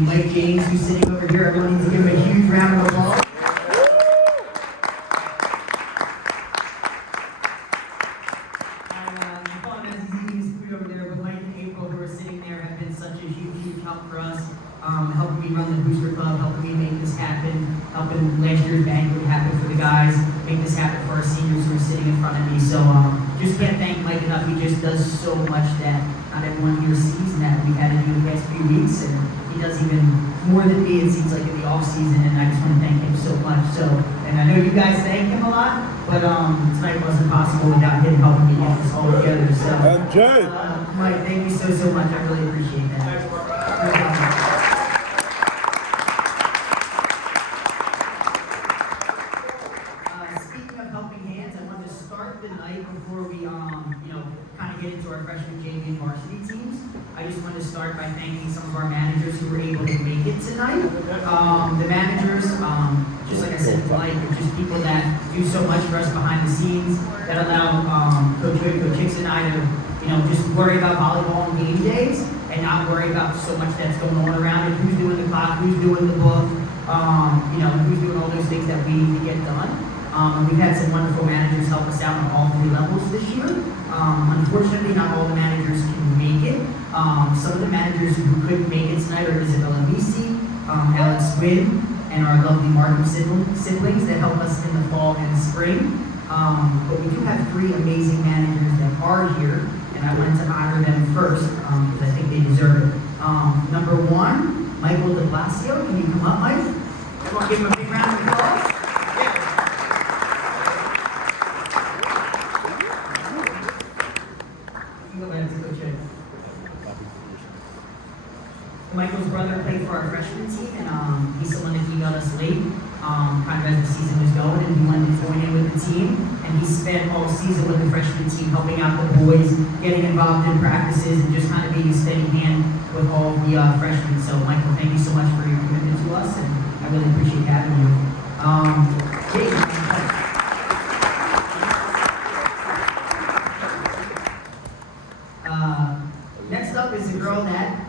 Mike James, who's sitting over here. Everyone needs to give him a huge round of applause. Over there, but Mike and April, who are sitting there, have been such a huge help for us, helping me run the Booster Club, helping me make this happen, helping last year's banquet happen for the guys, make this happen for our seniors who are sitting in front of me. So just can't thank Mike enough. He just does so much that not everyone here sees, and that we've had to do the past few weeks, and he does even more than me, it seems like, in the off season, and I just want to thank him so much. So, and I know you guys thank him a lot, but tonight wasn't possible without him helping me get this all together. So, Mike, thank you so much. I really appreciate that. Speaking of helping hands, I wanted to start the night before we, kind of get into our freshman JV and varsity teams. I just wanted to start by thanking some of our managers who were able to make it tonight. The managers, just like I said, Mike, are just people that do so much for us behind the scenes, that allow Coach Hood, Coach Hicks, and I to, just worry about volleyball on game days and not worry about so much that's going on around it. Who's doing the clock, who's doing the book, who's doing all those things that we need to get done. And we've had some wonderful managers help us out on all 3 levels this year. Unfortunately, not all the managers can make it. Some of the managers who couldn't make it tonight are Isabella Misi, Alex Wynn, and our lovely Martin siblings that help us in the fall and spring. But we do have 3 amazing managers that are here, and I wanted to honor them first because I think they deserve it. Number 1, Michael de Blasio. Can you come up, Mike? Everyone give him a big round of applause. Michael's brother played for our freshman team, and he's someone that emailed us late, kind of as the season was going, and he wanted to join in with the team. And he spent all season with the freshman team, helping out the boys, getting involved in practices, and just kind of being a steady hand with all of the freshmen. So, Michael, thank you so much for your commitment to us, and I really appreciate having you. Next up is a girl that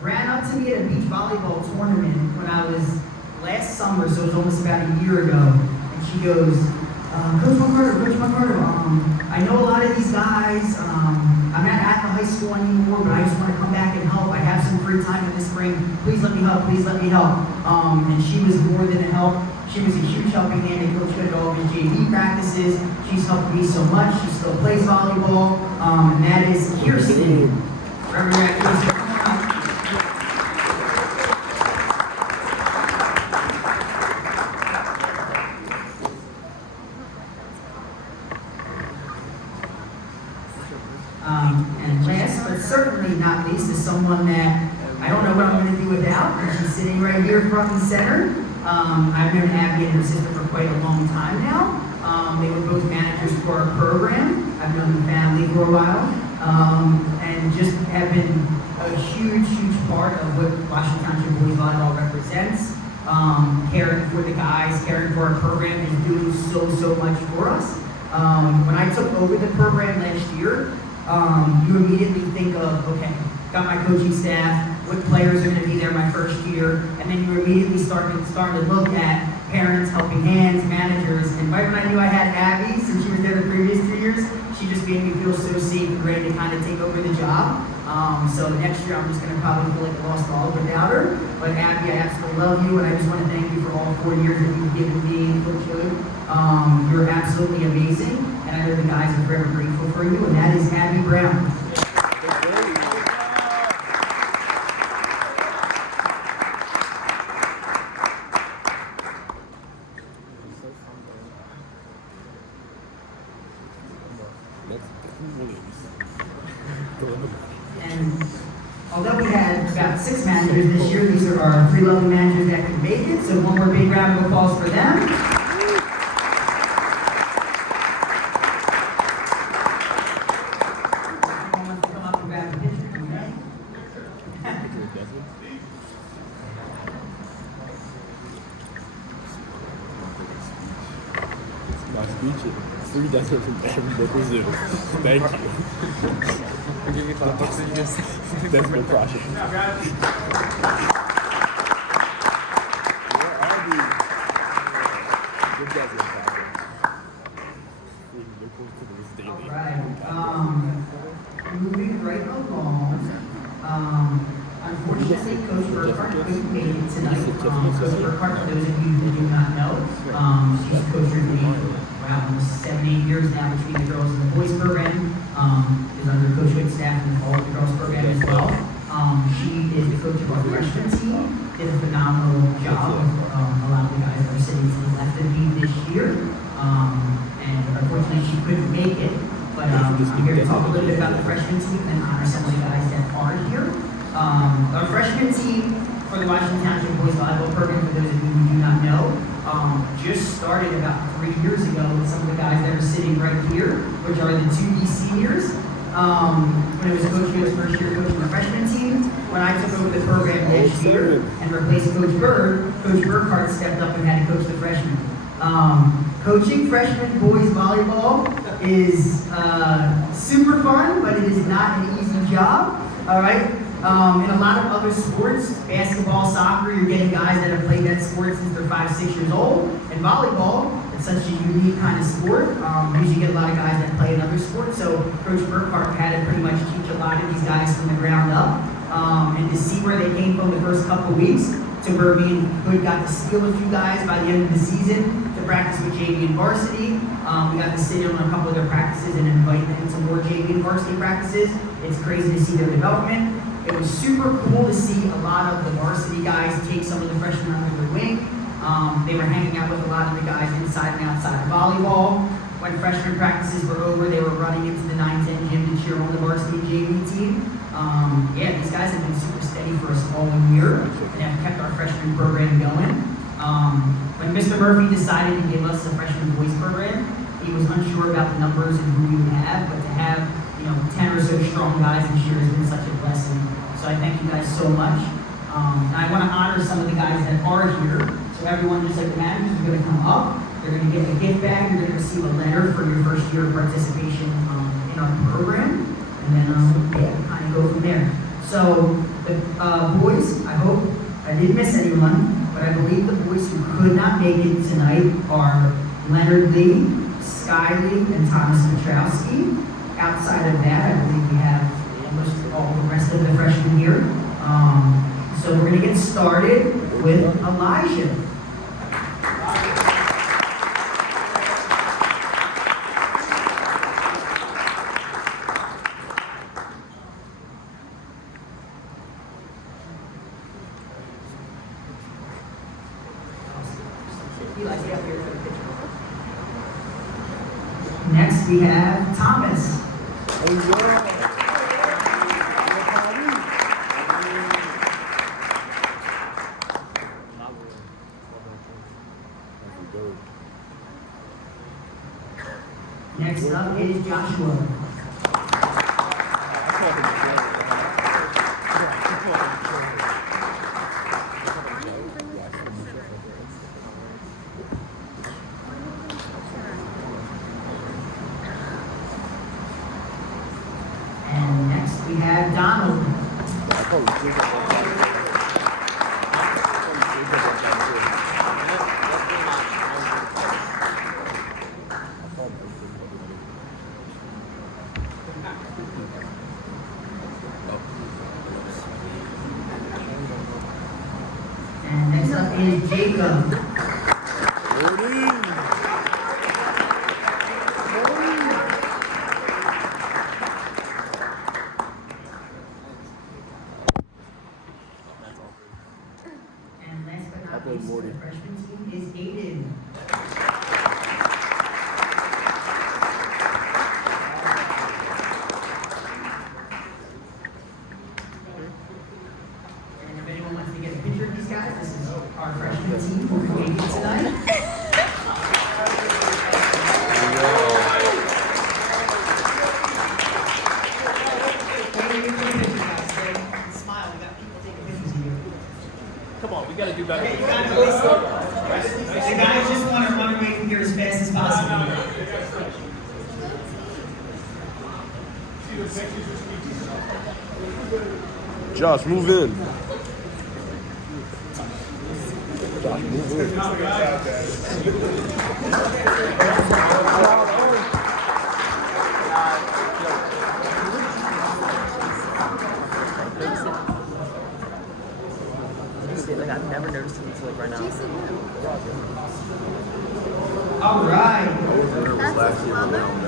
ran up to me at a beach volleyball tournament when I was last summer, so it was almost about a year ago. And she goes, Coach McCarter, I know a lot of these guys. I'm not at the high school anymore, but I just want to come back and help. I have some free time in the spring. Please let me help. And she was more than a help. She was a huge helping hand in Coach Hood at all of his JV practices. She's helped me so much. She still plays volleyball, and that is Kirsten. Wherever you're at, Kirsten. And last, but certainly not least, is someone that I don't know what I'm going to do without, and she's sitting right here front and center. I've known Abby and her sister for quite a long time now. They were both managers for our program. I've known the family for a while, and just have been a huge part of what Washington Township Boys Volleyball represents. Caring for the guys, caring for our program, and doing so much for us. When I took over the program last year, you immediately think of, okay, got my coaching staff, what players are going to be there my first year, and then you immediately start to look at parents, helping hands, managers, and right when I knew I had Abby, since she was there the previous 2 years, she just made me feel so safe and ready to kind of take over the job. So next year I'm just going to probably feel like a lost dog without her, but Abby, I absolutely love you, and I just want to thank you for all 4 years that you've given me, Coach Hood. You're absolutely amazing, and I know the guys are forever grateful for you, and that is Abby Brown. And although we had about 6 managers this year, these are our 3 lovely managers that could make it, so one more big round of applause for them. My speech is 3 desert from Brazil. Thank you. That's my project. Burkhardt couldn't make it tonight. Coach Burkhardt, for those of you who do not know, she's coached her team for around 7-8 years now between the girls and the boys program. Is under Coach Hood's staff and all the girls program as well. She is the coach of our freshman team. Did a phenomenal job of a lot of the guys that are sitting to the left of me this year. And unfortunately, she couldn't make it. But I'm here to talk a little bit about the freshman team and honor some of the guys that are here. Our freshman team for the Washington Township Boys Volleyball Program, for those of you who do not know, just started about 3 years ago with some of the guys that are sitting right here, which are the 2D seniors. When it was Coach Hill's first year coaching the freshman team, when I took over the program next year and replaced Coach Bird, Coach Burkhardt stepped up and had to coach the freshmen. Coaching freshman boys volleyball is super fun, but it is not an easy job, all right? In a lot of other sports, basketball, soccer, you're getting guys that have played that sport since they're 5-6 years old. And volleyball, it's such a unique kind of sport. Usually you get a lot of guys that play another sport, so Coach Burkhardt had to pretty much teach a lot of these guys from the ground up. And to see where they came from the first couple weeks, to where me and Hood got to steal a few guys by the end of the season to practice with JV and varsity. We got to sit in on a couple of their practices and invite them to more JV and varsity practices. It's crazy to see their development. It was super cool to see a lot of the varsity guys take some of the freshmen under their wing. They were hanging out with a lot of the guys inside and outside of volleyball. When freshman practices were over, they were running into the 9-10 gym to cheer on the varsity JV team. Yeah, these guys have been super steady for us all year and have kept our freshman program going. When Mr. Murphy decided to give us a freshman boys program, he was unsure about the numbers and who we would have, but to have 10 or so strong guys this year has been such a blessing. So I thank you guys so much. And I want to honor some of the guys that are here. So everyone, just like the managers, is going to come up. They're going to get a gift bag. You're going to receive a letter for your first year of participation in our program. And then kind of go from there. So the boys, I hope I didn't miss anyone, but I believe the boys who could not make it tonight are Leonard Lee, Sky Lee, and Thomas Petrowski. Outside of that, I believe we have almost all the rest of the freshmen here. So we're going to get started with Elijah. Next we have Thomas. Next up is Joshua. And next we have Donald. And next up is Jacob. And last but not least, the freshman team is Aiden. And if anyone wants to get a picture of these guys, this is our freshman team who created tonight. Smile, we got people taking pictures of you. Come on, we gotta do better. Okay, you guys the guys just want to run away from here as fast as possible. Josh, move in. Josh, move in. honestly, like I've never noticed it until like right now. All right.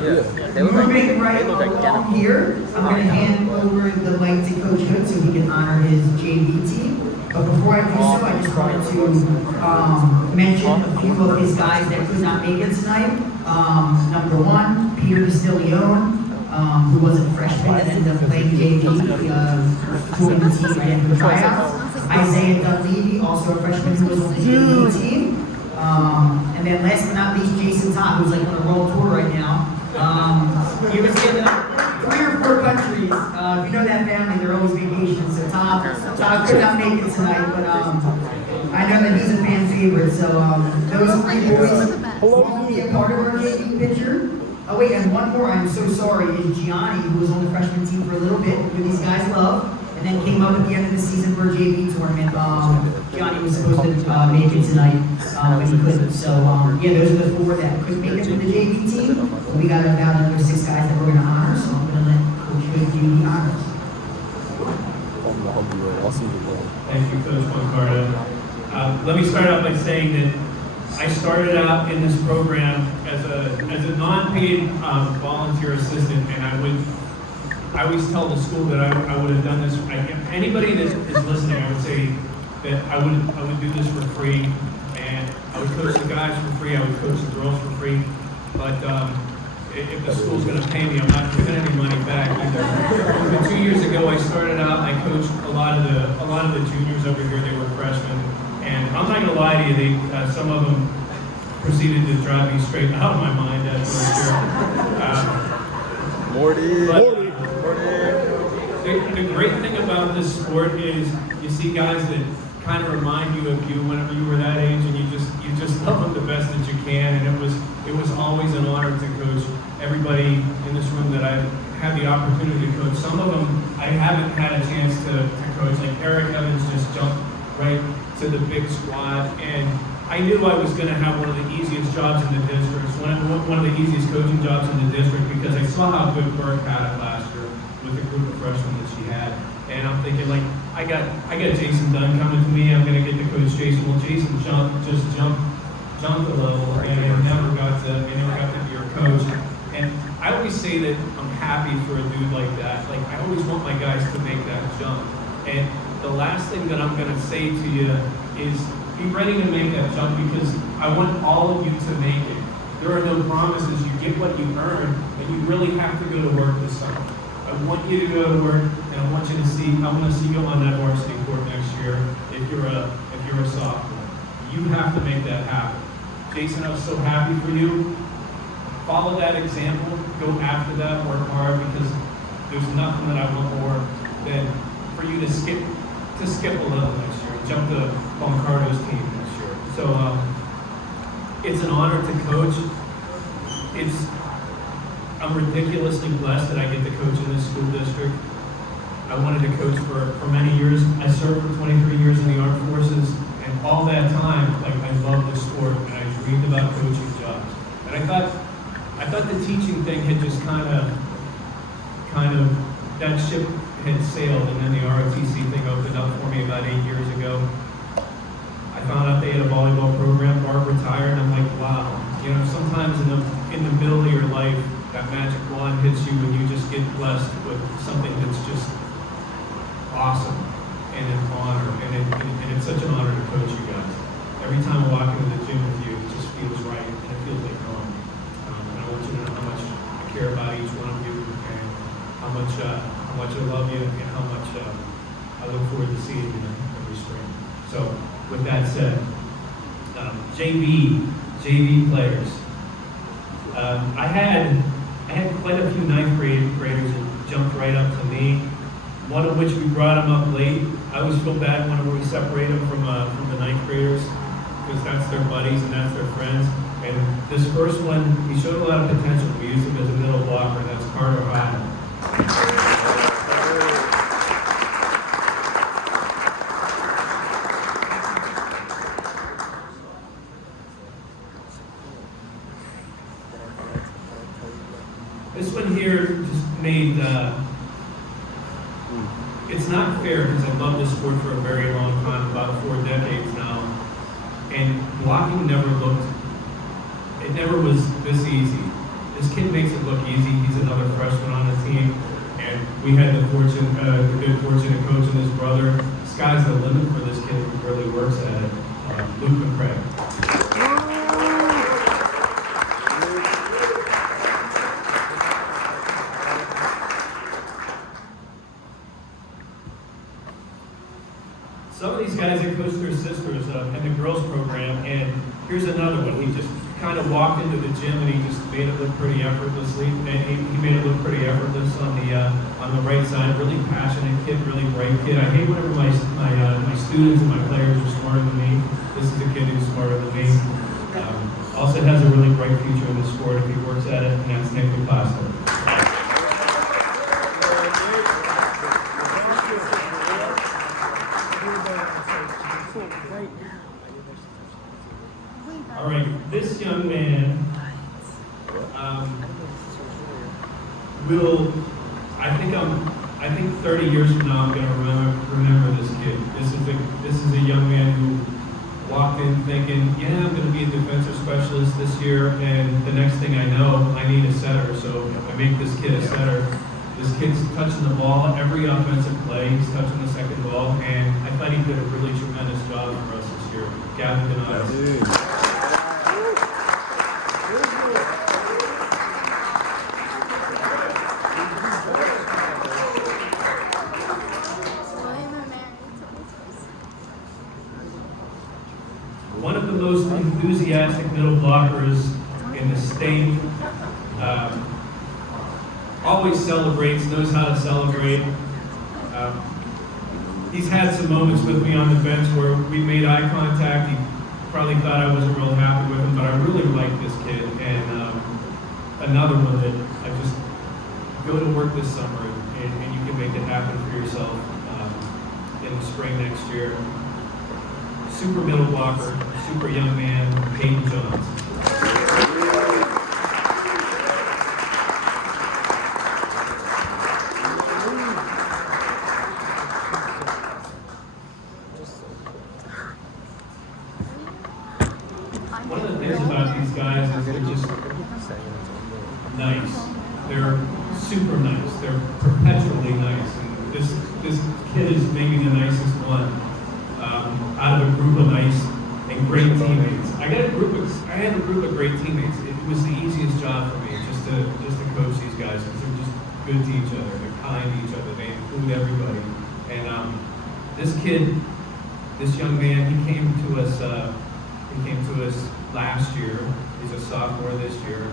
Yeah, they look like Moving right they look along identical. here, I'm going to hand over the mic to Coach Hood so he can honor his JV team. But before I do so, I just wanted to mention a few of his guys that could not make it tonight. Number one, Peter Castiglione, who was a freshman and ended up playing JV, joined the team right after the tryouts. Isaiah Dunleavy, also a freshman who was on the JV team. And then last but not least, Jason Todd, who's like on a world tour right now. He was in 3 or 4 countries. If you know that family, they're always vacationing. So Todd could not make it tonight, but I know that he's a fan favorite. So those 3 boys will be a part of our JV picture. Oh wait, and one more, I'm so sorry, is Gianni, who was on the freshman team for a little bit, who these guys love, and then came up at the end of the season for a JV tournament. Gianni was supposed to make it tonight, but he couldn't. So yeah, those are the 4 that couldn't make it for the JV team. But we got about another 6 guys that we're going to honor, so I'm going to let Coach Hood do the honors. Thank you, Coach Boncardo. Let me start out by saying that I started out in this program as a non-paid volunteer assistant, and I always tell the school that I would have done this. Anybody that is listening, I would say that I would do this for free, and I would coach the guys for free. I would coach the girls for free. But if the school's going to pay me, I'm not giving any money back either. But 2 years ago, I started out. I coached a lot of the juniors over here. They were freshmen, and I'm not going to lie to you. Some of them proceeded to drive me straight out of my mind that first year. Morty. The great thing about this sport is you see guys that kind of remind you of you whenever you were that age, and you just love them the best that you can. And it was always an honor to coach everybody in this room that I've had the opportunity to coach. Some of them I haven't had a chance to coach. Like Eric Evans just jumped right to the big squad, and I knew I was going to have one of the easiest jobs in the district, one of the easiest coaching jobs in the district, because I saw how good Burke had it last year with the group of freshmen that she had. And I'm thinking, like, I got Jason Dunn coming to me. I'm going to get to coach Jason. Well, Jason just jumped a level, and I never got to be your coach. And I always say that I'm happy for a dude like that. Like, I always want my guys to make that jump. And the last thing that I'm going to say to you is be ready to make that jump, because I want all of you to make it. There are no promises. You get what you earn, and you really have to go to work this summer. I want you to go to work, and I want to see you on that varsity court next year if you're a sophomore. You have to make that happen. Jason, I was so happy for you. Follow that example. Go after that. Work hard, because there's nothing that I want more than for you to skip a level next year and jump to Boncardo's team next year. So it's an honor to coach. I'm ridiculously blessed that I get to coach in this school district. I wanted to coach for many years. I served for 23 years in the armed forces, and all that time, like, I loved the sport, and I dreamed about coaching jobs. And I thought the teaching thing had just kind of that ship had sailed, and then the ROTC thing opened up for me about 8 years ago. I found out they had a volleyball program. Barb retired, and I'm like, wow. You know, sometimes in the middle of your life, that magic wand hits you when you just get blessed with something that's just awesome and an honor, and it's such an honor to coach you guys. Every time I walk into the gym with you, it just feels right, and it feels like home. And I want you to know how much I care about each one of you, and how much I love you, and how much I look forward to seeing you every spring. So with that said, JV players. I had quite a few ninth graders that jumped right up to me. One of which we brought them up late. I always feel bad whenever we separate them from the ninth graders, because that's their buddies and that's their friends. And this first one, he showed a lot of potential. We used him as a middle blocker, and that's Carter Hyde. This one here just made, it's not fair, because I've loved this sport for a very long time, about 4 decades. blocking never was this easy. This kid makes it look easy. He's another freshman on the team, and we had the good fortune of coaching his brother. Sky's the limit for this kid who really works at it. Luke McCrae. Some of these guys that coach their sisters in the girls program, and here's another one. He just kind of walked into the gym and he just made it look pretty effortlessly. And he made it look pretty effortless on the right side. Really passionate kid, really bright kid. I hate whenever my students and my players are smarter than me. This is a kid who's smarter than me. Also has a really bright future in the sport if he works at it, and that's Nick DeCosta. All right, this young man I think 30 years from now I'm going to remember this kid. This is a young man who walked in thinking, yeah, I'm going to be a defensive specialist this year, and the next thing I know, I need a setter, so I make this kid a setter. This kid's touching the ball every offensive play. He's touching the second ball, and I thought he did a really tremendous job for us this year. Gavin Donatis. One of the most enthusiastic middle blockers in the state. Always celebrates, knows how to celebrate. He's had some moments with me on the bench where we made eye contact. He probably thought I wasn't real happy with him, but I really like this kid. And another one that I just go to work this summer and you can make it happen for yourself in the spring next year. Super middle blocker, super young man, Peyton Johns. One of the things about these guys is they're just nice. They're super nice. They're perpetually nice. And this kid is maybe the nicest one out of a group of nice and great teammates. I had a group of great teammates. It was the easiest job for me just to coach these guys because they're just good to each other. They're kind to each other. They include everybody. And this kid, this young man, he came to us last year. He's a sophomore this year.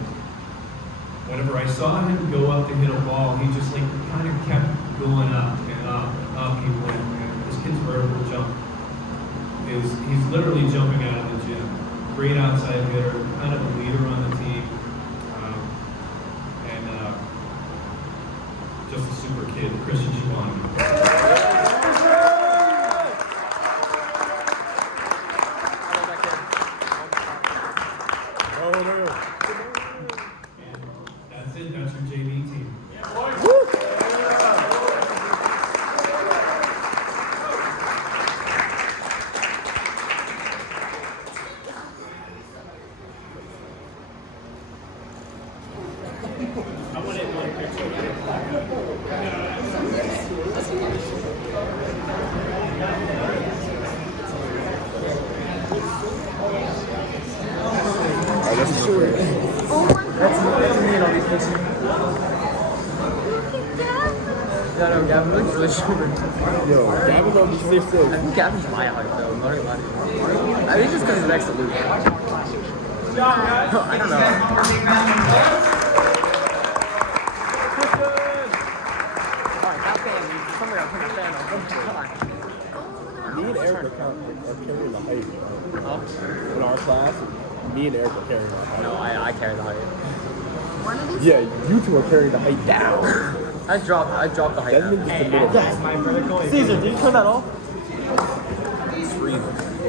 Whenever I saw him go up to hit a ball, he just kind of kept going up and up and up he went. And this kid's vertical jump he's literally jumping out of the gym. Great outside hitter, kind of a leader on the team, and just a super kid, Christian Chibani. That's it. That's your JV team. I want it one picture. That's short. That's me and all these pictures. Yeah, no, Gavin looks really short. Yo, Gavin on the 6'6". I think Gavin's my height though, I'm not gonna lie to you. I think it's because he's next to Luke. I don't know. Alright, that fan, somebody else put a fan on. Me and Eric are carrying the height. In our class, me and Eric are carrying the height. No, I carry the height. Yeah, you two are carrying the height down. I dropped the height. Desmond just the middle. Caesar, did you turn that off?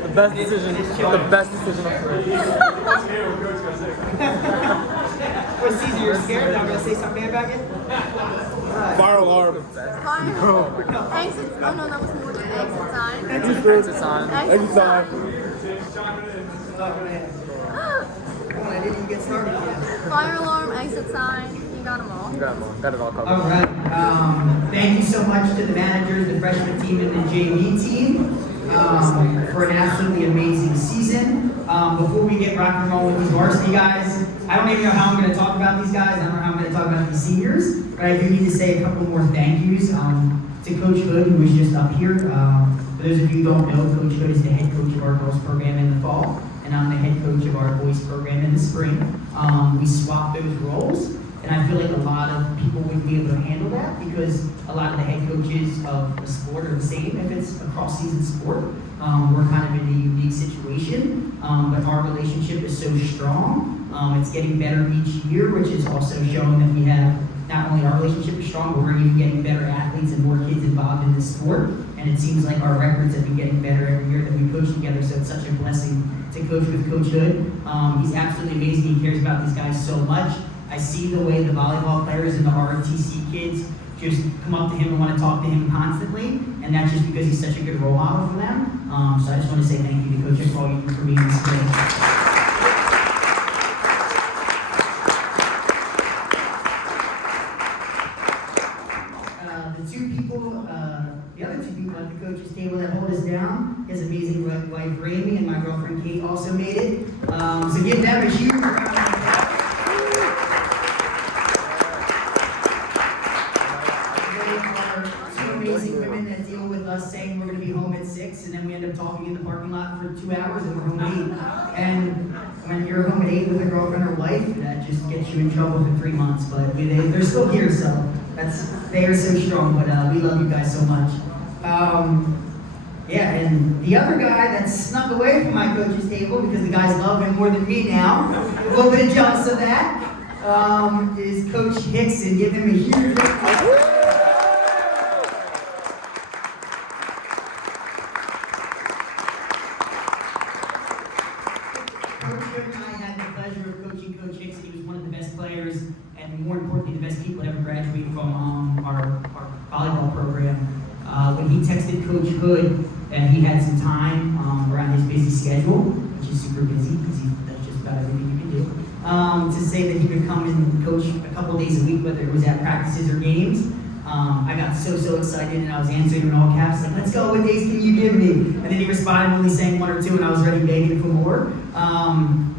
The best decision of the Well, Caesar, you're scared that I'm going to say something about it? Fire alarm. Exit. Oh no, that was more than exit sign. Exit sign. Exit sign. Oh, man. Come on, I didn't even get started yet. Fire alarm, exit sign, you got them all. You got them all. Got it all covered. All right. Thank you so much to the managers, the freshman team, and the JV team for an absolutely amazing season. Before we get rock and roll with these varsity guys, I don't even know how I'm going to talk about these guys. I don't know how I'm going to talk about these seniors, but I do need to say a couple more thank yous to Coach Hood, who was just up here. For those of you who don't know, Coach Hood is the head coach of our girls program in the fall, and I'm the head coach of our boys program in the spring. We swapped those roles. And I feel like a lot of people wouldn't be able to handle that because a lot of the head coaches of the sport are the same if it's a cross-season sport. We're kind of in a unique situation, but our relationship is so strong. It's getting better each year, which is also showing that we have not only our relationship is strong, but we're even getting better athletes and more kids involved in the sport. And it seems like our records have been getting better every year that we coach together. So it's such a blessing to coach with Coach Hood. He's absolutely amazing. He cares about these guys so much. I see the way the volleyball players and the ROTC kids just come up to him and want to talk to him constantly, and that's just because he's such a good role model for them. So I just want to say thank you to Coach for all you do for me in this spring. The other two people at the coach's table that hold us down, his amazing wife Rami and my girlfriend Kate also made it. So give them a huge round of applause. Two amazing women that deal with us saying we're going to be home at 6, and then we end up talking in the parking lot for 2 hours and we're home at 8. And when you're home at 8 with a girlfriend or wife, that just gets you in trouble for 3 months. But they're still here, so they are so strong. But we love you guys so much. Yeah, and the other guy that snuck away from my coach's table because the guys love him more than me now, a little bit of jealous of that, is Coach Hickson. Give him a huge round. Players and more importantly the best people that ever graduated from our volleyball program. When he texted Coach Hood that he had some time around his busy schedule, which is super busy because he does just about everything you can do, to say that he could come and coach a couple days a week, whether it was at practices or games. I got so excited and I was answering in all caps like, let's go, what days can you give me? And then he responded only saying 1 or 2 and I was already begging for more.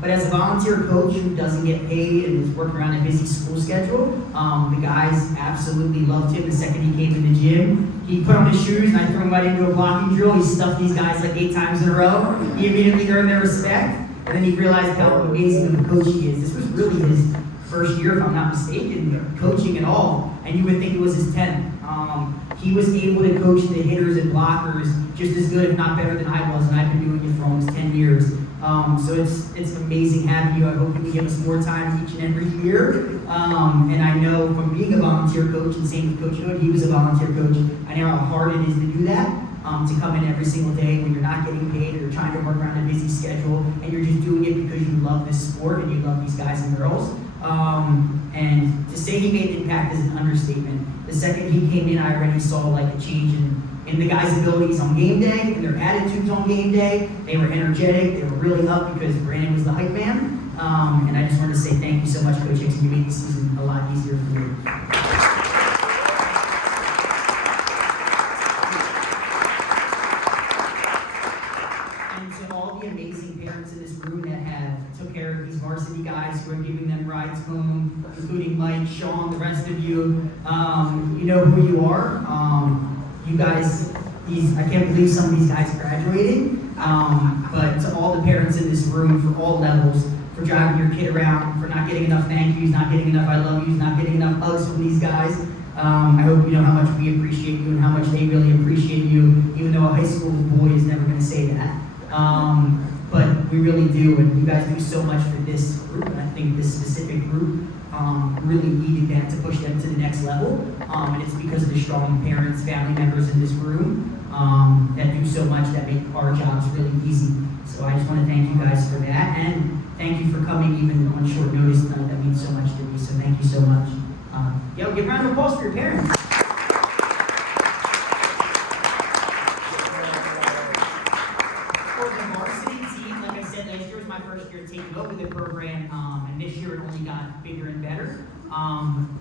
But as a volunteer coach who doesn't get paid and is working around a busy school schedule, the guys absolutely loved him the second he came in the gym. He put on his shoes and I threw him right into a blocking drill. He stuffed these guys like 8 times in a row. He immediately earned their respect. And then he realized how amazing of a coach he is. This was really his first year, if I'm not mistaken, coaching at all. And you would think it was his 10th. He was able to coach the hitters and blockers just as good, if not better than I was, and I've been doing it for almost 10 years. So it's amazing having you. I hope you can give us more time each and every year. And I know from being a volunteer coach, and same with Coach Hood, he was a volunteer coach, I know how hard it is to do that, to come in every single day when you're not getting paid or you're trying to work around a busy schedule, and you're just doing it because you love this sport and you love these guys and girls. And to say he made an impact is an understatement. The second he came in, I already saw like a change in the guys' abilities on game day, and their attitudes on game day. They were energetic, they were really up because Brandon was the hype man. And I just wanted to say thank you so much, Coach Hickson. You made the season a lot easier for me. And to all the amazing parents in this room that have took care of these varsity guys who are giving them rides home, including Mike, Sean, the rest of you, you know who you are. You guys, I can't believe some of these guys graduated, but to all the parents in this room for all levels, for driving your kid around, for not getting enough thank yous, not getting enough I love yous, not getting enough hugs from these guys. I hope you know how much we appreciate you and how much they really appreciate you, even though a high school boy is never going to say that. But we really do, and you guys do so much for this group, and I think this specific group really needed that to push them to the next level. And it's because of the strong parents, family members in this room that do so much that make our jobs really easy. So I just want to thank you guys for that, and thank you for coming even on short notice tonight. That means so much to me, so thank you so much. Give a round of applause for your parents. For the varsity team, like I said, last year was my first year taking over the program, and this year it only got bigger and better.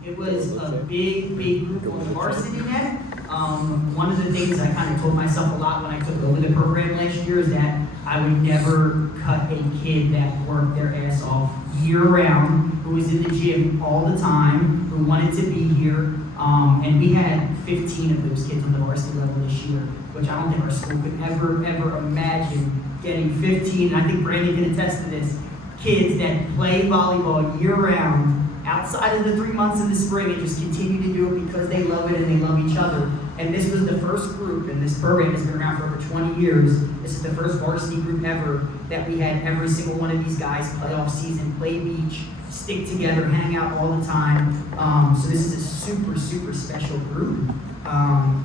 It was a big group on the varsity net. One of the things I kind of told myself a lot when I took over the program last year is that I would never cut a kid that worked their ass off year round, who was in the gym all the time, who wanted to be here. And we had 15 of those kids on the varsity level this year, which I don't think our school could ever imagine getting 15. And I think Brandon can attest to this. Kids that play volleyball year round, outside of the 3 months in the spring, and just continue to do it because they love it and they love each other. And this was the first group, and this program has been around for over 20 years. This is the first varsity group ever that we had every single one of these guys play off season, play beach, stick together, hang out all the time. So this is a super special group.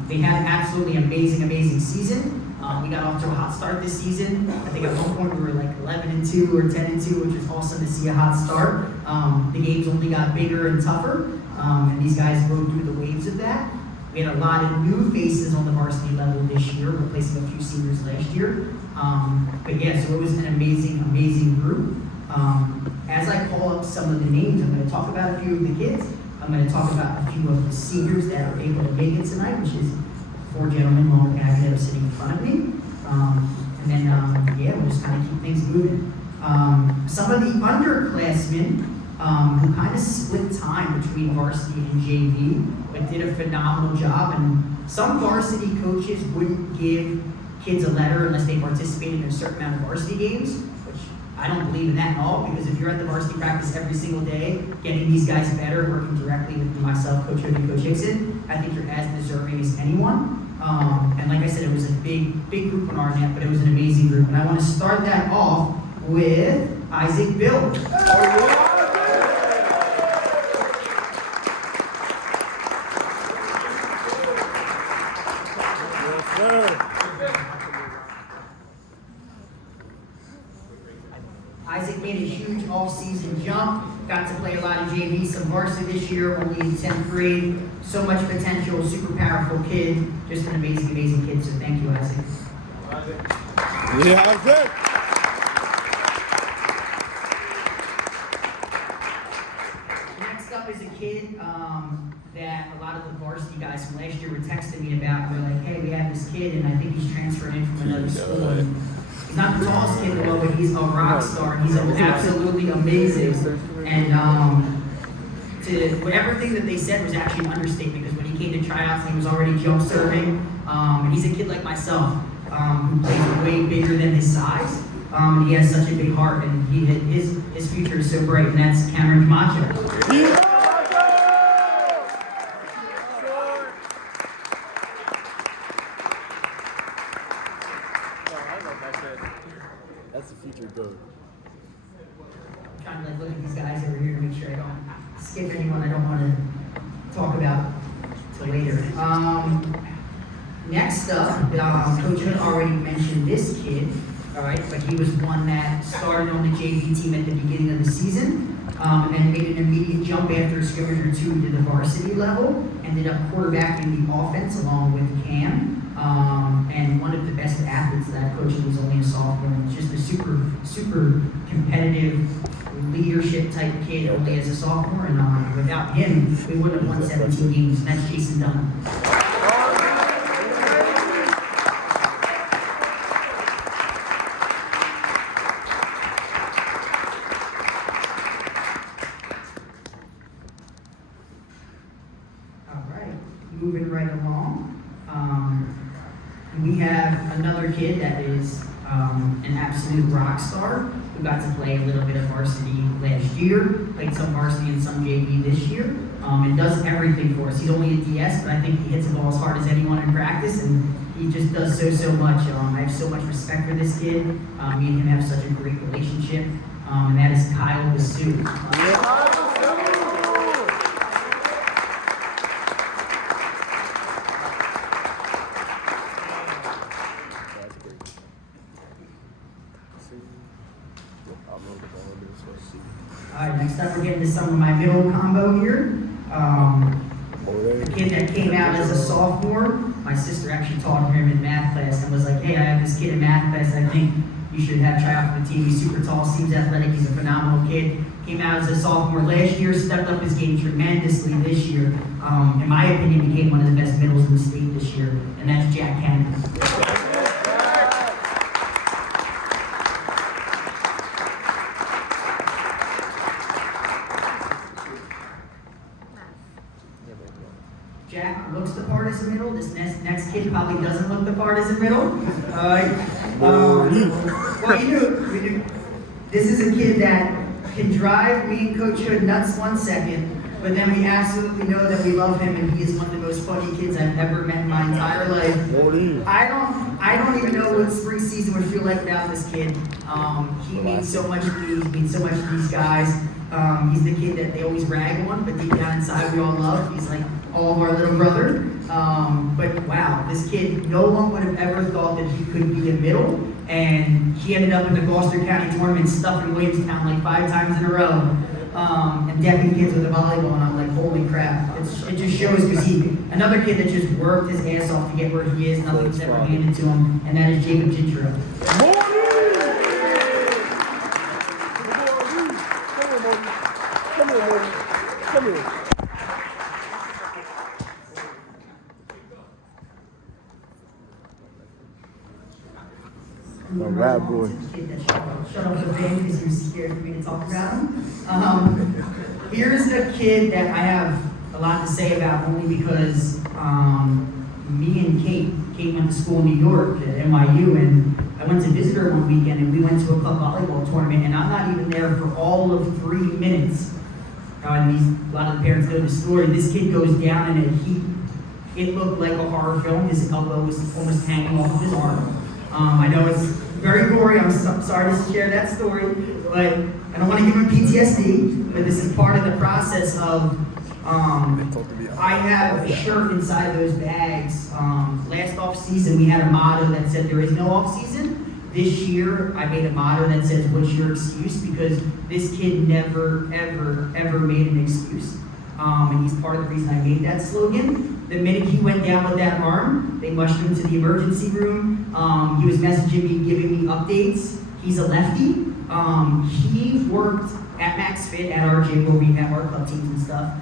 They had an absolutely amazing season. We got off to a hot start this season. I think at one point we were like 11-2 or 10-2, which was awesome to see a hot start. The games only got bigger and tougher, and these guys rode through the waves of that. We had a lot of new faces on the varsity level this year, replacing a few seniors last year. But yeah, so it was an amazing group. As I call up some of the names, I'm going to talk about a few of the kids. I'm going to talk about a few of the seniors that are able to make it tonight, which is 4 gentlemen, Long and that are sitting in front of me. And then, yeah, we'll just kind of keep things moving. Some of the underclassmen who kind of split time between varsity and JV, but did a phenomenal job. And some varsity coaches wouldn't give kids a letter unless they participated in a certain amount of varsity games, which I don't believe in that at all, because if you're at the varsity practice every single day, getting these guys better, working directly with myself, Coach Hood and Coach Hickson, I think you're as deserving as anyone. And like I said, it was a big group on our net, but it was an amazing group. And I want to start that off with Isaac Bill. Isaac made a huge off-season jump, got to play a lot of JV, some varsity this year, only in 10th grade. So much potential, super powerful kid, just an amazing kid, so thank you, Isaac. Yeah, Isaac! Next up is a kid that a lot of the varsity guys from last year were texting me about. They're like, hey, we have this kid, and I think he's transferring in from another school. And he's not the tallest kid in the world, but he's a rock star. He's absolutely amazing. And everything that they said was actually an understatement, because when he came to tryouts, he was already jump serving. And he's a kid like myself, who plays way bigger than his size. And he has such a big heart, and his future is so bright, and that's Cameron Camacho. That's the future goat. I'm trying to look at these guys over here to make sure I don't skip anyone I don't want to talk about till later. Next up, Coach Hood already mentioned this kid, all right, but he was one that started on the JV team at the beginning of the season, and then made an immediate jump after a scrimmage or two to the varsity level, ended up quarterbacking the offense along with Cam. And one of the best athletes that I've coached was only a sophomore. And just a super competitive leadership type kid, only as a sophomore. And without him, we wouldn't have won 17 games. And that's Jason Dunn. All right, moving right along. We have another kid that is an absolute rock star who got to play a little bit of varsity last year, played some varsity and some JV this year, and does everything for us. He's only a DS, but I think he hits the ball as hard as anyone in practice, and he just does so much. I have so much respect for this kid. Me and him have such a great relationship, and that is Kyle Basu. All right, next up we're getting to some of my middle combo here. The kid that came out as a sophomore my sister actually taught him in math class and was like, hey, I have this kid in math class I think you should have try out for the team. He's super tall, seems athletic, he's a phenomenal kid. Came out as a sophomore last year, stepped up his game tremendously this year. In my opinion, became one of the best middles in the state this year, and that's Jack Cannon. Jack looks the part as a middle. This next kid probably doesn't look the part as a middle. Well, this is a kid that can drive me and Coach Hood nuts 1 second, but then we absolutely know that we love him, and he is one of the most funny kids I've ever met in my entire life. I don't even know what spring season would feel like without this kid. He means so much to me. He means so much to these guys. He's the kid that they always rag on, but deep down inside we all love. He's like all of our little brother. But wow, this kid, no one would have ever thought that he could be a middle, and he ended up in the Gloucester County tournament stuffing Williamstown like 5 times in a row, and decking kids with a volleyball, and I'm like, holy crap. It just shows, because another kid that just worked his ass off to get where he is, nothing's ever handed to him, and that is Jacob Gintro. Come here. A rap boy. Shut up the band because you're scared for me to talk about him. Here's a kid that I have a lot to say about, only because me and Kate went to school in New York at NYU, and I went to visit her one weekend, and we went to a club volleyball tournament, and I'm not even there for all of 3 minutes. And a lot of the parents know the story. This kid goes down in a heap. It looked like a horror film. His elbow was almost hanging off of his arm. I know it's very gory. I'm sorry to share that story, but I don't want to give him PTSD. But this is part of the process of. I have a shirt inside those bags. Last off season, we had a motto that said there is no off season. This year, I made a motto that says, what's your excuse? Because this kid never, ever, ever made an excuse. And he's part of the reason I made that slogan. The minute he went down with that arm, they rushed him to the emergency room. He was messaging me, giving me updates. He's a lefty. He worked at Max Fit at our gym where we have our club teams and stuff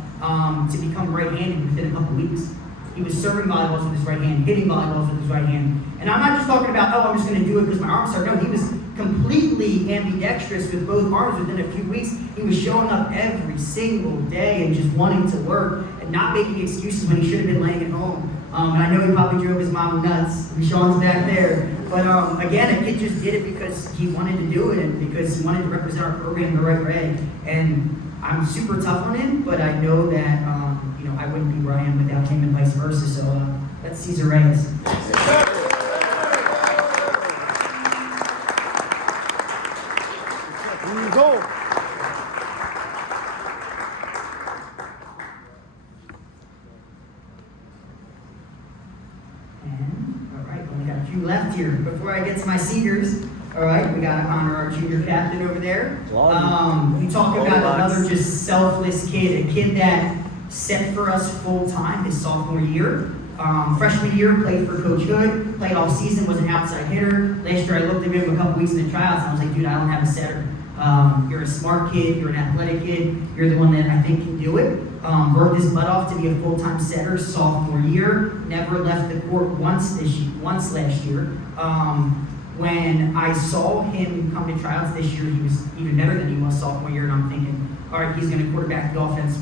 to become right-handed within a couple weeks. He was serving volleyballs with his right hand, hitting volleyballs with his right hand. And I'm not just talking about, oh, I'm just going to do it because my arms are. No, he was completely ambidextrous with both arms within a few weeks. He was showing up every single day and just wanting to work and not making excuses when he should have been laying at home. And I know he probably drove his mom nuts. Sean's back there. But again, a kid just did it because he wanted to do it and because he wanted to represent our program the right way. And I'm super tough on him, but I know that I wouldn't be where I am without him and vice versa. So that's Cesar Reyes. Go. Only got a few left here. Before I get to my seniors, all right, we got to honor our junior captain over there. You talk about another just selfless kid, a kid that set for us full time his sophomore year. Freshman year, played for Coach Hood, played all season, was an outside hitter. Last year I looked at him a couple weeks in the tryouts and I was like, dude, I don't have a setter. You're a smart kid, you're an athletic kid, you're the one that I think can do it. Worked his butt off to be a full-time setter sophomore year, never left the court once last year. When I saw him come to tryouts this year, he was even better than he was sophomore year, and I'm thinking, all right, he's going to quarterback the offense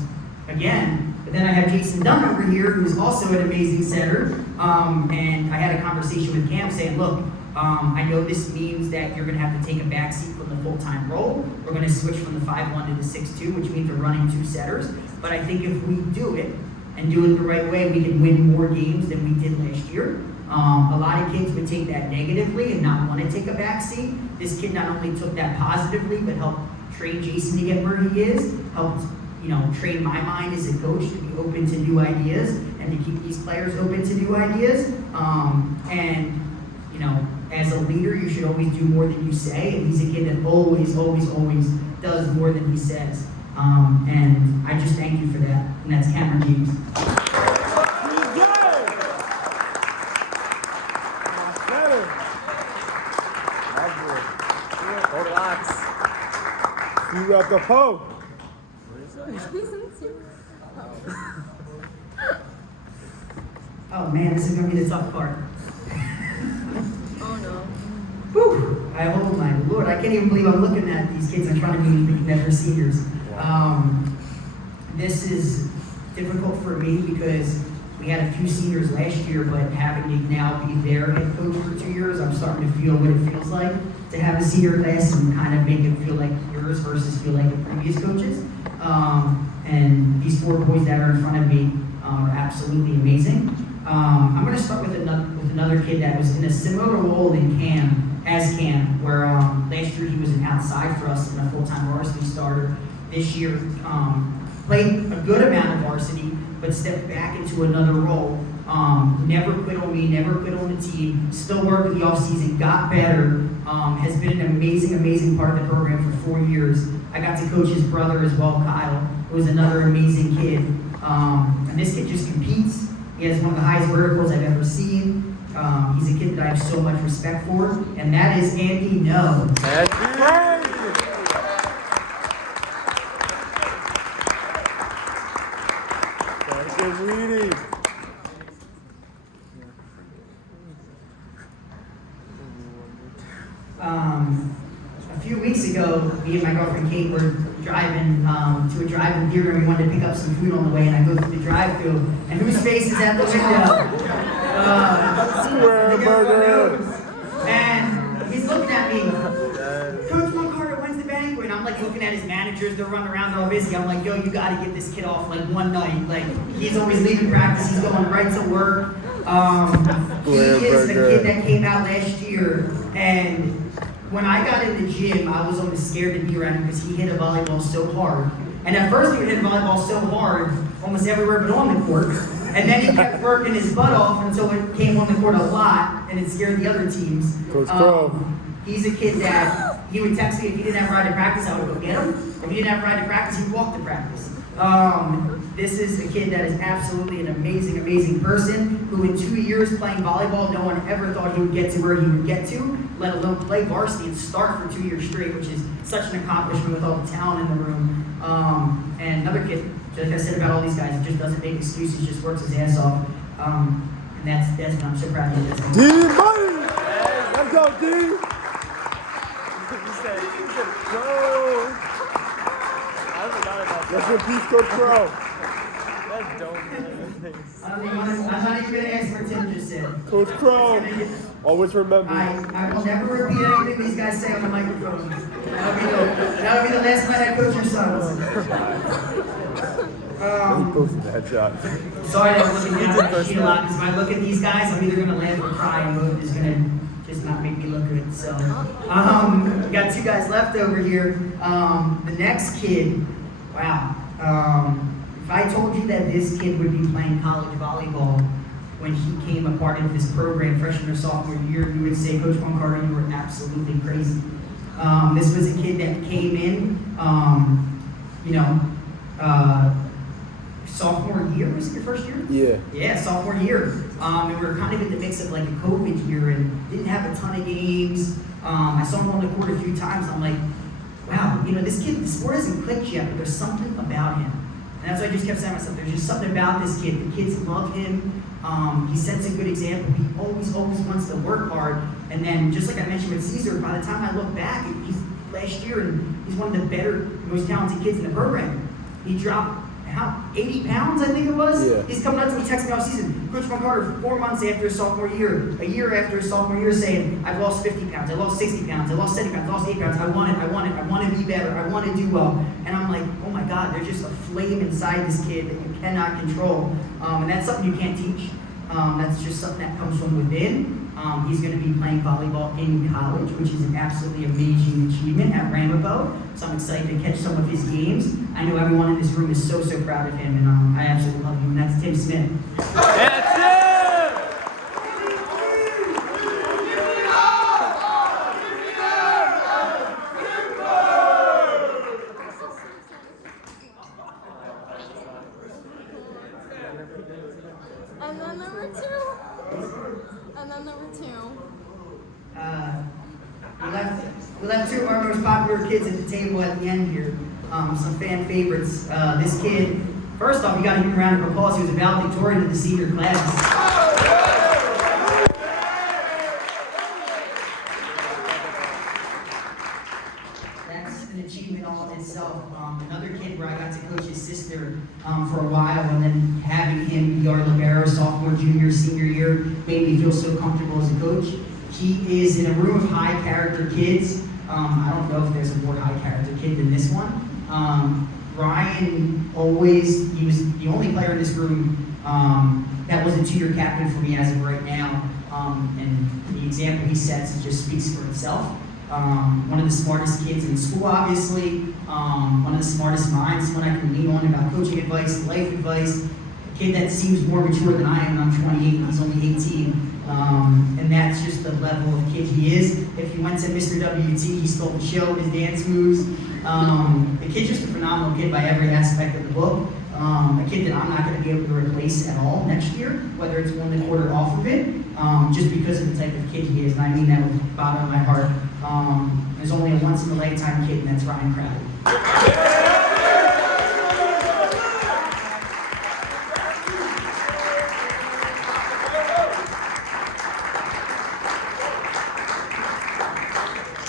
again. But then I have Jason Dunn over here, who's also an amazing setter, and I had a conversation with Cam saying, look, I know this means that you're going to have to take a backseat from the full-time role. We're going to switch from the 5-1 to the 6-2, which means we're running 2 setters. But I think if we do it, and do it the right way, we can win more games than we did last year. A lot of kids would take that negatively and not want to take a backseat. This kid not only took that positively, but helped train Jason to get where he is, helped train my mind as a coach to be open to new ideas and to keep these players open to new ideas. As a leader, you should always do more than you say, and he's a kid that always, always, always does more than he says. And I just thank you for that, and that's Cameron James. Goldilocks. You got the hoe. Oh man, this is gonna be the tough part. Oh no. Whew. Oh my lord, I can't even believe I'm looking at these kids in front of me thinking that they're seniors. This is difficult for me because we had a few seniors last year, but having to now be their head coach for 2 years, I'm starting to feel what it feels like to have a senior class and kind of make it feel like yours versus feel like the previous coaches. And these 4 boys that are in front of me are absolutely amazing. I'm going to start with another kid that was in a similar role in Cam, where last year he was an outside for us and a full-time varsity starter. This year, played a good amount of varsity, but stepped back into another role. Never quit on me, never quit on the team, still worked the offseason, got better, has been an amazing, amazing part of the program for 4 years. I got to coach his brother as well, Kyle, who is another amazing kid. And this kid just competes. He has one of the highest verticals I've ever seen. He's a kid that I have so much respect for, and that is Andy No. A few weeks ago, me and my girlfriend Kate were driving to a drive-in theater, and we wanted to pick up some food on the way, and I go through the drive-thru, and whose face is at the window? And he's looking at me, Coach Carter, when's the banquet? And I'm like looking at his managers, they're running around, they're all busy. I'm like, yo, you gotta get this kid off like one night. Like, he's always leaving practice, he's going right to work. He is the kid that came out last year, and when I got in the gym, I was almost scared to be around him because he hit a volleyball so hard. And at first he would hit a volleyball so hard, almost everywhere but on the court. And then he kept working his butt off until it came on the court a lot, and it scared the other teams. He's a kid that he would text me if he didn't have a ride to practice, I would go get him. If he didn't have a ride to practice, he'd walk to practice. This is a kid that is absolutely an amazing, amazing person who in 2 years playing volleyball, no one ever thought he would get to where he would get to, let alone play varsity and start for 2 years straight, which is such an accomplishment with all the talent in the room. And another kid, just like I said about all these guys, just doesn't make excuses, just works his ass off. And that's Desmond. I'm so proud of you, Desmond. D money! Let's go, D! Bro! That's what Peace Coach Pro. That's dope. I'm not even going to ask what Tim just said. Coach Pro. Always remember. I will never repeat anything these guys say on the microphone. That'll be the last night I coach your sons. He posted that shot. Sorry that I'm looking down at the sheet a lot, because when I look at these guys, I'm either going to laugh or cry, and both is going to just not make me look good. So, we got 2 guys left over here. The next kid, wow. If I told you that this kid would be playing college volleyball when he came a part of this program freshman or sophomore year, you would say, Coach Carter, you were absolutely crazy. This was a kid that came in, sophomore year. Was it your first year? Yeah. Yeah, sophomore year. And we were kind of in the mix of like a COVID year and didn't have a ton of games. I saw him on the court a few times. I'm like, wow, this kid, the sport hasn't clicked yet, but there's something about him. And that's why I just kept saying to myself, there's just something about this kid. The kids love him. He sets a good example. He always wants to work hard. And then, just like I mentioned with Caesar, by the time I look back, he's last year, and he's one of the better, most talented kids in the program. He dropped 80 pounds, I think it was. Yeah. He's coming up to me, texting me all season. Coach Carter, 4 months after his sophomore year, a year after his sophomore year, saying, I've lost 50 pounds, I lost 60 pounds, I lost 70 pounds, I lost 8 pounds, I want to be better, I want to do well. And I'm like, oh my God, there's just a flame inside this kid that you cannot control. And that's something you can't teach. That's just something that comes from within. He's going to be playing volleyball in college, which is an absolutely amazing achievement at Ramapo. So I'm excited to catch some of his games. I know everyone in this room is so proud of him, and I absolutely love him. And that's Tim Smith. That's it! And then number 2. And then number 2. We left We'll have two of our most popular kids at the table at the end here. Some fan favorites. This kid, first off, you got to give him a round of applause. He was a valedictorian of the senior class. That's an achievement all in itself. Another kid where I got to coach his sister for a while, and then having him be our libero sophomore, junior, senior year made me feel so comfortable as a coach. He is in a room of high character kids. I don't know if there's a more high character kid than this one. Ryan he was the only player in this room that was a 2-year captain for me as of right now. And the example he sets, it just speaks for itself. One of the smartest kids in school, obviously. One of the smartest minds, someone I can lean on about coaching advice, life advice. A kid that seems more mature than I am. I'm 28 and he's only 18. And that's just the level of kid he is. If you went to Mr. WT, he stole the show, his dance moves. The kid's just a phenomenal kid by every aspect of the book. A kid that I'm not going to be able to replace at all next year, whether it's 1 quarter off of it, just because of the type of kid he is. And I mean that with the bottom of my heart. There's only a once-in-a-lifetime kid, and that's Ryan Crowley.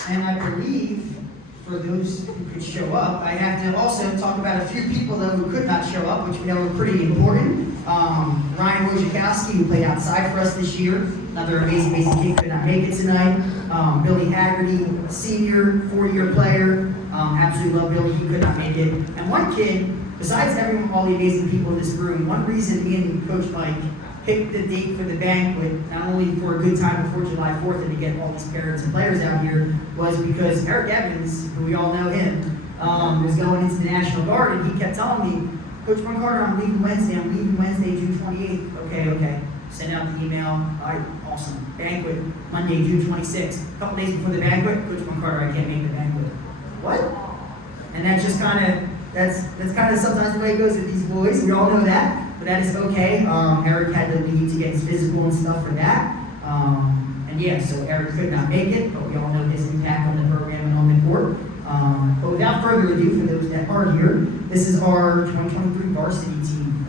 And I believe, for those who could show up, I have to also talk about a few people though who could not show up, which we know are pretty important. Ryan Wojciechowski, who played outside for us this year, another amazing kid, could not make it tonight. Billy Haggerty, senior, 4-year player, absolutely love Billy, he could not make it. And one kid, besides all the amazing people in this room, one reason me and Coach Mike picked the date for the banquet, not only for a good time before July 4th and to get all these parents and players out here, was because Eric Evans, who we all know him, was going into the National Guard, and he kept telling me, Coach McCarter, I'm leaving Wednesday, June 28th. Okay. Send out the email. All right, awesome. Banquet, Monday, June 26th. A couple days before the banquet, Coach McCarter, I can't make the banquet. What? And that's just that's kind of sometimes the way it goes with these boys. We all know that. But that is okay. Eric had to leave to get his physical and stuff for that. And yeah, so Eric could not make it, but we all know his impact on the program and on the court. But without further ado, for those that are here, this is our 2023 varsity team.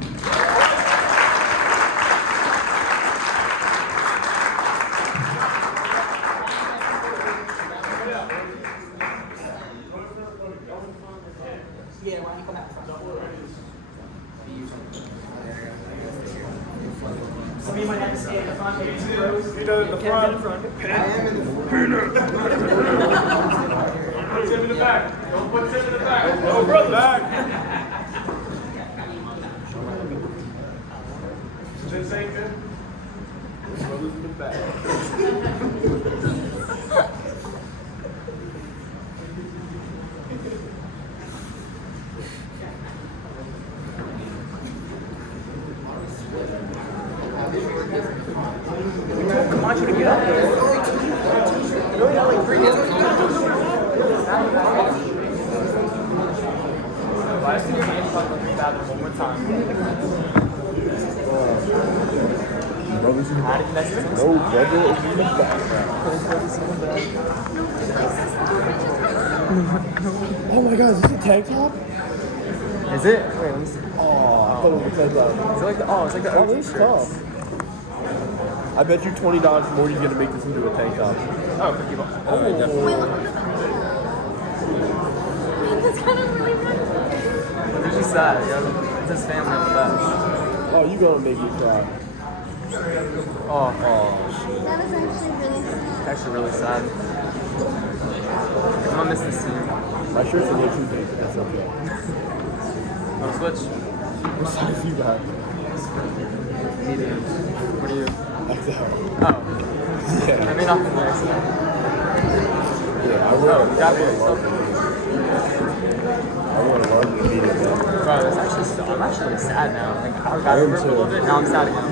Yeah, why don't you come out front? Some of you might have to stay in the front, maybe some rows. You know, in the front. I am in the front. Put Tim in the back. Don't put Tim in the back. No, brother. Back. Is it saying good? Brothers in the back. I want you to get up there. You only got like 3 minutes. I just need your hand on the bathroom one more time. Brothers in the back. No, brother is in the back. Oh my god, is this a tank top? Is it? Wait, let me see. Oh, I thought it was a tank top. Is it like the, it's like the Oh, OG this is shirts. tough. I bet you $20 more you're gonna make this into a tank top. Oh, $50. Oh, Wait, definitely. look at that. That's kind of really nice. It's just sad, yo. It's his family on the back. Oh, you gonna make me cry. Oh, shit. That is actually really sad. Actually really sad. I'm gonna miss this scene. My shirt's a little too big, but that's okay. Wanna switch? What size you got? Medium. What are you? XL. Oh. Yeah. I may not be there, so. Yeah, I wear You gotta be a I want a large and a medium. Bro, that's actually still, I'm actually sad now. Like, I got over it for a little bit, now I'm sad again.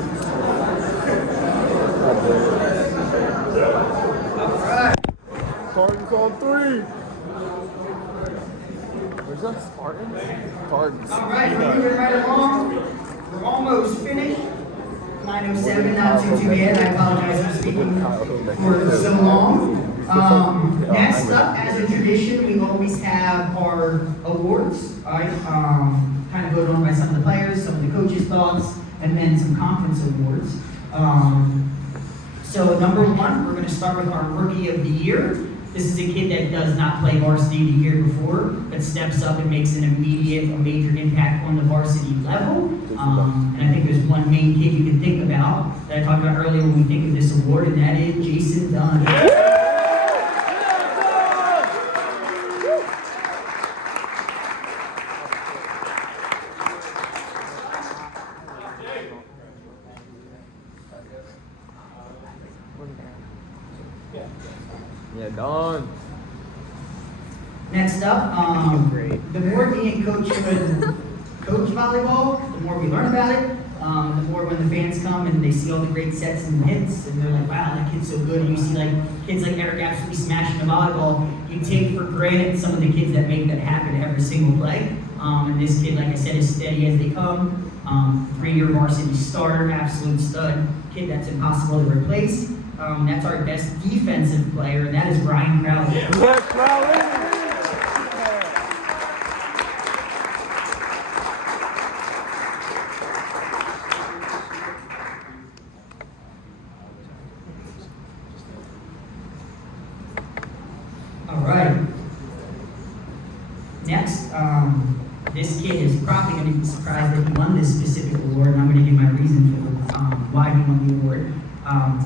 Cardinals on 3. Where's that Spartan? Cardinals. All right, we're moving right along. We're almost finished. 9:07, not too bad. I apologize for speaking for so long. Next up, as a tradition, we always have our awards, right? Kind of voted on by some of the players, some of the coaches' thoughts, and then some conference awards. So number one, we're going to start with our Rookie of the Year. This is a kid that does not play varsity the year before, but steps up and makes an immediate or major impact on the varsity level. And I think there's one main kid you can think about that I talked about earlier when we think of this award, and that is Jason Dunn. Yeah, Don. Next up, the more me and Coach would coach volleyball, the more we learn about it. The more when the fans come and they see all the great sets and hits, and they're like, wow, that kid's so good. And you see like kids like Eric absolutely smashing the volleyball. You take for granted some of the kids that make that happen every single play. And this kid, like I said, is steady as they come. 3-year varsity starter, absolute stud. Kid that's impossible to replace. That's our best defensive player, and that is Ryan Crowley. Yes, Crowley! All right. Next, this kid is probably going to be surprised that he won this specific award, and I'm going to give my reason for why he won the award.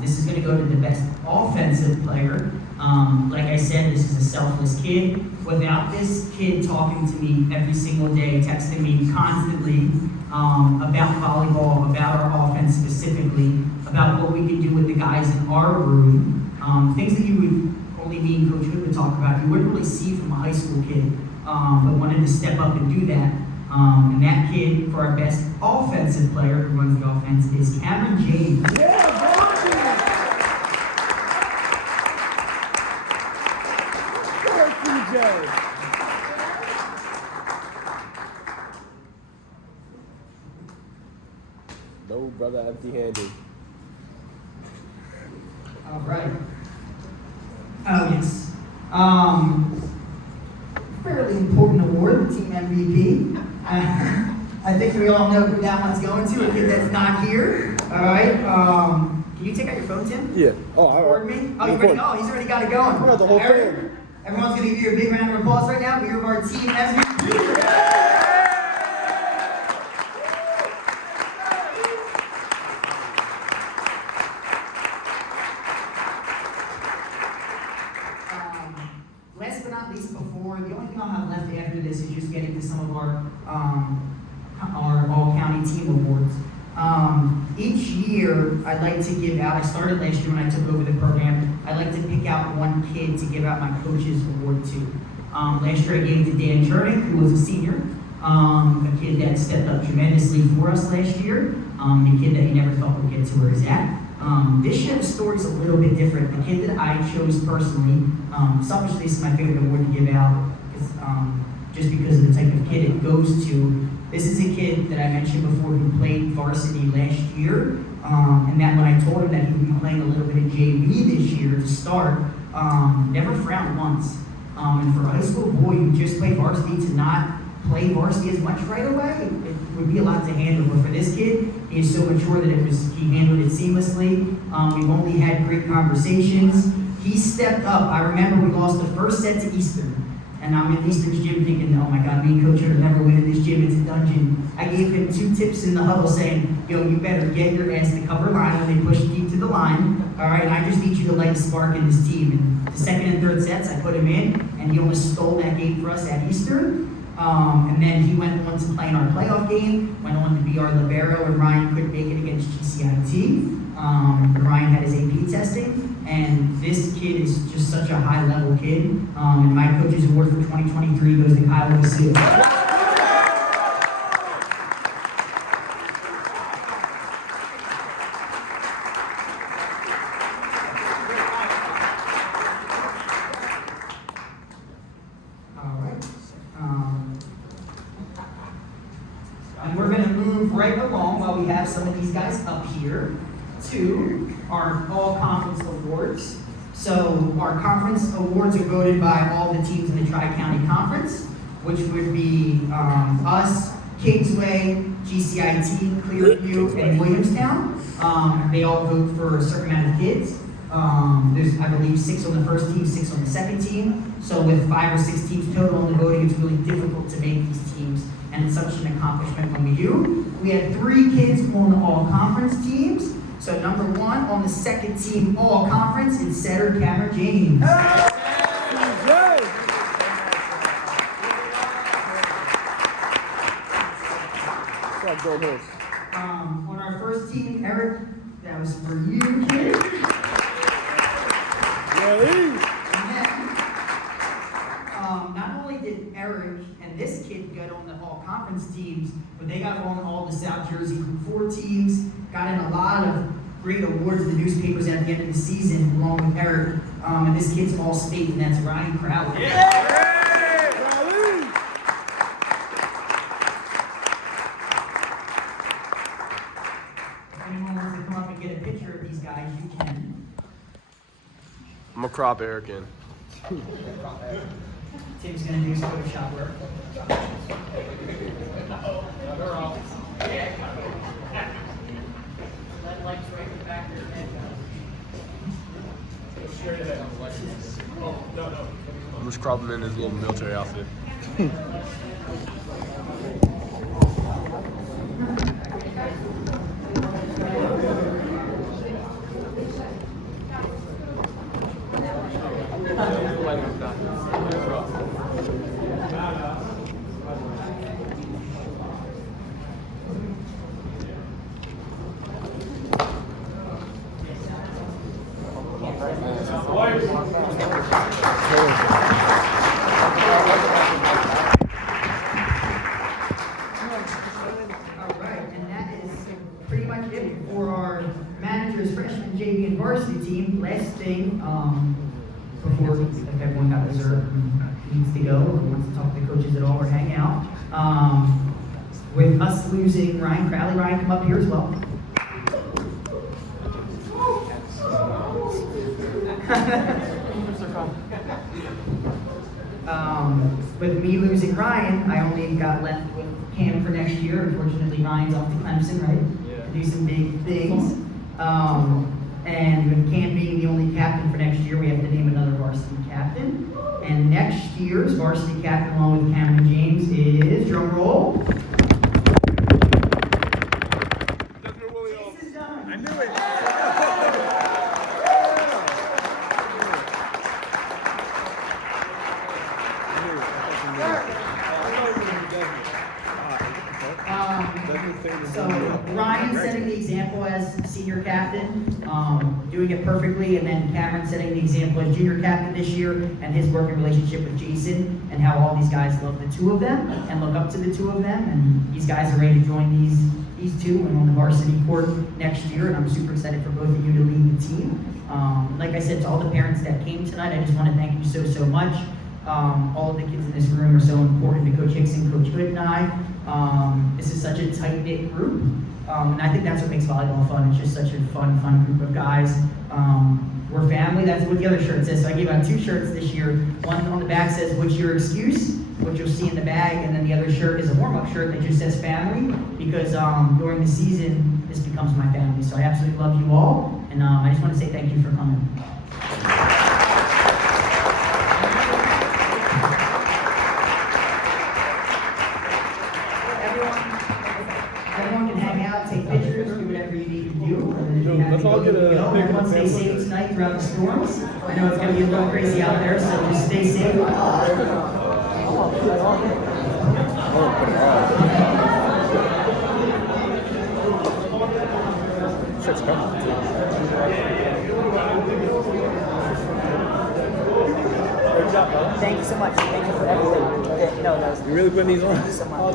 This is going to go to the best offensive player. Like I said, this is a selfless kid. Without this kid talking to me every single day, texting me constantly about volleyball, about our offense specifically, about what we could do with the guys in our room, things that you would only me and Coach Hood would talk about, you wouldn't really see from a high school kid, but wanted to step up and do that. And that kid, for our best offensive player who runs the offense, is Cameron James. No brother empty-handed. All right. Oh, yes. Fairly important award, the team MVP. I think we all know who that one's going to, a kid that's not here. All right. Can you take out your phone, Tim? Yeah. Oh, all Record right. me? Oh, you ready? Oh, he's already got it going. Bro, the whole Eric, thing. everyone's going to give you a big round of applause right now. We have our team MVP. Last but not least, before the only thing I'll have left after this is just getting to some of our all-county team awards. Each year, I'd like to give out. I started last year when I took over the program. I'd like to pick out one kid to give out my coach's award to. Last year, I gave it to Dan Chernick, who was a senior, a kid that stepped up tremendously for us last year, a kid that he never thought would get to where he's at. This year, the story's a little bit different. The kid that I chose personally, selfishly, this is my favorite award to give out, just because of the type of kid it goes to. This is a kid that I mentioned before who played varsity last year, and that when I told him that he would be playing a little bit of JV this year to start, never frowned once. And for a high school boy who just played varsity to not play varsity as much right away, it would be a lot to handle. But for this kid, he is so mature that he handled it seamlessly. We've only had great conversations. He stepped up. I remember we lost the first set to Eastern. And I'm in Eastern's gym thinking, oh my God, me and Coach are never win in this gym, it's a dungeon. I gave him 2 tips in the huddle saying, yo, you better get your ass to cover line when they push deep to the line. All right, and I just need you to light a spark in this team. And the second and third sets, I put him in, and he almost stole that game for us at Eastern. And then he went on to play in our playoff game, went on to be our libero, and Ryan couldn't make it against GCIT. Ryan had his AP testing, and this kid is just such a high-level kid. And my coach's award for 2023 goes to Kyle Lucille. And we're going to move right along while we have some of these guys up here to our all-conference awards. So our conference awards are voted by all the teams in the Tri-County Conference, which would be us, Kingsway, GCIT, Clearview, and Williamstown. They all vote for a certain amount of kids. There's, I believe, 6 on the first team, 6 on the second team. So with 5 or 6 teams total in the voting, it's really difficult to make these teams, and it's such an accomplishment when we do. We had 3 kids on the all-conference teams. So number 1 on the second team all-conference is setter Cameron James. On our first team, Eric, that was for you, kid. And then, not only did Eric and this kid get on the all-conference teams, but they got on all the South Jersey Group 4 teams, got in a lot of great awards in the newspapers at the end of the season, along with Eric. And this kid's all-state, and that's Ryan Crowley. Yeah. If anyone wants to come up and get a picture of these guys, you can. I'm gonna crop Eric in. Tim's gonna do some Photoshop work. I'm just cropping in his little military outfit. Pretty much it for our managers, freshman, JV, and varsity team. Last thing, before if everyone got dessert and needs to go or wants to talk to the coaches at all or hang out. With us losing Ryan Crowley, Ryan, come up here as well. With me losing Ryan, I only got left with Cam for next year. Unfortunately, Ryan's off to Clemson, right? To do some big things. And with Cam being the only captain for next year, we have to name another varsity captain. And next year's varsity captain, along with Cameron James, is, drum roll. I knew it. So Ryan setting the example as senior captain, doing it perfectly, and then Cameron setting the example as junior captain this year, and his working relationship with Jason, and how all these guys love the two of them and look up to the two of them, and these guys are ready to join these two and on the varsity court next year, and I'm super excited for both of you to lead the team. Like I said, to all the parents that came tonight, I just want to thank you so much. All of the kids in this room are so important to Coach Hickson, Coach Hood, and I. This is such a tight-knit group, and I think that's what makes volleyball fun. It's just such a fun group of guys. We're family. That's what the other shirt says. So I gave out 2 shirts this year. One on the back says, "What's your excuse?" which you'll see in the bag, and then the other shirt is a warm-up shirt that just says family, because during the season, this becomes my family. So I absolutely love you all, and I just want to say thank you for coming. Everyone can hang out, take pictures, do whatever you need to do. Let's all get a go. Everyone stay safe tonight throughout the storms. I know it's going to be a little crazy out there, so just stay safe. Shit's coming. Thank you so much. Thank you for everything. No, that was You really putting these on? thank you so much.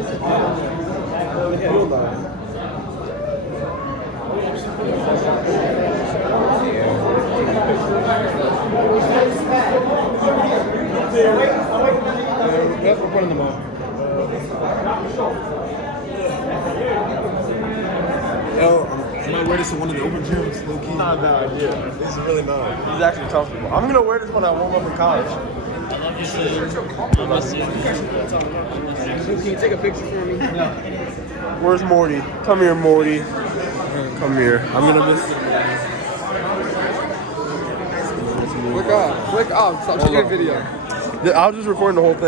We're putting them on. Oh, might wear this to one of the open gyms, low key. Not a bad idea. It's really not. It's actually comfortable. I'm gonna wear this when I warm up in college. Can you take a picture for me? Where's Morty? Come here, Morty. Come here. I'm gonna miss. Flick off. Stop taking a video. I was just recording the whole thing.